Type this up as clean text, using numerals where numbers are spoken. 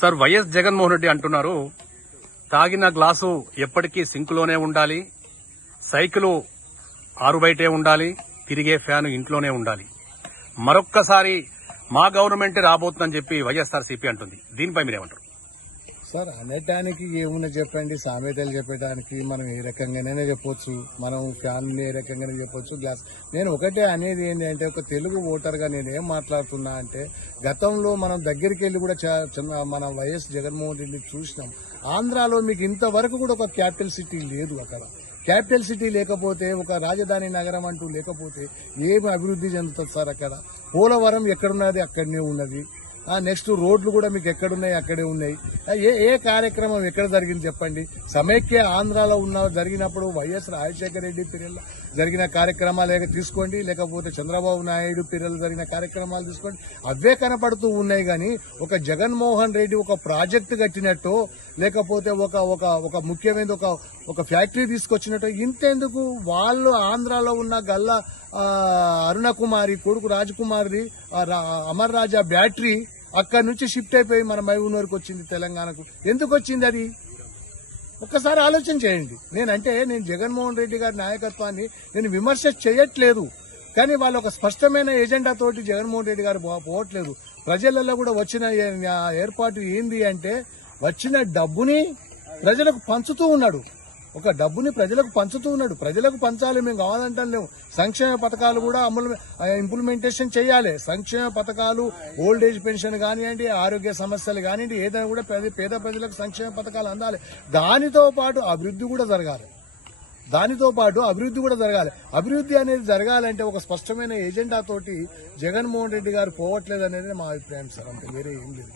Sir YS Jaganmohan Reddy అంటున్నారు తాగిన glass ఎప్పటికీ సింకులోనే ఉండాలి, సైకిలు ఆరుబయటే ఉండాలి, తిరిగే ఫ్యాన్ ఇంట్లోనే ఉండాలి. మరొక్కసారి మా గవర్నమెంట్ రాబోతుందని చెప్పి వైఎస్ఆర్సీపీ అంటుంది. దీనిపై మీరేమంటారు? సార్ అనటానికి ఏమున్నా చెప్పండి, సామెతలు చెప్పడానికి మనం ఏ రకంగానే చెప్పొచ్చు, మనం ఫ్యాన్ ఏ రకంగానే చెప్పొచ్చు, గ్లాస్. నేను ఒకటే అనేది ఏంటంటే, ఒక తెలుగు ఓటర్గా నేను ఏం మాట్లాడుతున్నా అంటే, గతంలో మనం దగ్గరికి వెళ్లి కూడా మన వైఎస్ జగన్మోహన్ రెడ్డిని చూసినాం. ఆంధ్రాలో మీకు ఇంతవరకు కూడా ఒక క్యాపిటల్ సిటీ లేదు. అక్కడ క్యాపిటల్ సిటీ లేకపోతే, ఒక రాజధాని నగరం అంటూ లేకపోతే ఏమి అభివృద్ధి చెందుతుంది సార్? అక్కడ పోలవరం ఎక్కడున్నది అక్కడనే ఉన్నది. నెక్స్ట్ రోడ్లు కూడా మీకు ఎక్కడున్నాయి అక్కడే ఉన్నాయి. ఏ కార్యక్రమం ఎక్కడ జరిగింది చెప్పండి? సమైక్య ఆంధ్రాలో జరిగినప్పుడు వైఎస్ రాజశేఖర రెడ్డి పీరియడ్లో జరిగిన కార్యక్రమాలు తీసుకోండి, లేకపోతే చంద్రబాబు నాయుడు పీరియడ్లో జరిగిన కార్యక్రమాలు తీసుకోండి, అవే కనపడుతూ ఉన్నాయి. కానీ ఒక జగన్మోహన్ రెడ్డి ఒక ప్రాజెక్టు కట్టినట్టు, లేకపోతే ఒక ముఖ్యమైన ఒక ఫ్యాక్టరీ తీసుకొచ్చినట్టు ఇంతెందుకు? వాళ్ళు ఆంధ్రాలో ఉన్న గల్లా అరుణకుమారి కొడుకు రాజకుమారిది అమర్ రాజా బ్యాటరీ అక్కడి నుంచి షిఫ్ట్ అయిపోయి మన మహబూబ్నగర్కి వచ్చింది, తెలంగాణకు. ఎందుకు వచ్చింది అది? ఒక్కసారి ఆలోచన చేయండి. నేను జగన్మోహన్ రెడ్డి గారి నాయకత్వాన్ని నేను విమర్శ చేయట్లేదు, కానీ వాళ్ళు ఒక స్పష్టమైన ఎజెండా తోటి జగన్మోహన్ రెడ్డి గారు పోవట్లేదు. ప్రజలలో కూడా వచ్చిన ఏర్పాటు ఏంది అంటే, వచ్చిన డబ్బుని ప్రజలకు పంచుతూ ఉన్నాడు. ఒక డబ్బుని ప్రజలకు పంచుతూ ఉన్నాడు. ప్రజలకు పంచాలి, మేము కావాలంటాం లేవు. సంక్షేమ పథకాలు కూడా ఇంప్లిమెంటేషన్ చేయాలి. సంక్షేమ పథకాలు, ఓల్డ్ ఏజ్ పెన్షన్ కానివ్వండి, ఆరోగ్య సమస్యలు కానివ్వండి, ఏదైనా కూడా పేద ప్రజలకు సంక్షేమ పథకాలు అందాలి. దానితో పాటు అభివృద్ధి కూడా జరగాలి. అభివృద్ధి అనేది జరగాలంటే ఒక స్పష్టమైన ఎజెండా తోటి జగన్మోహన్ రెడ్డి గారు పోవట్లేదు అనేది మా అభిప్రాయం సార్. అంతే, వేరే ఏం లేదు.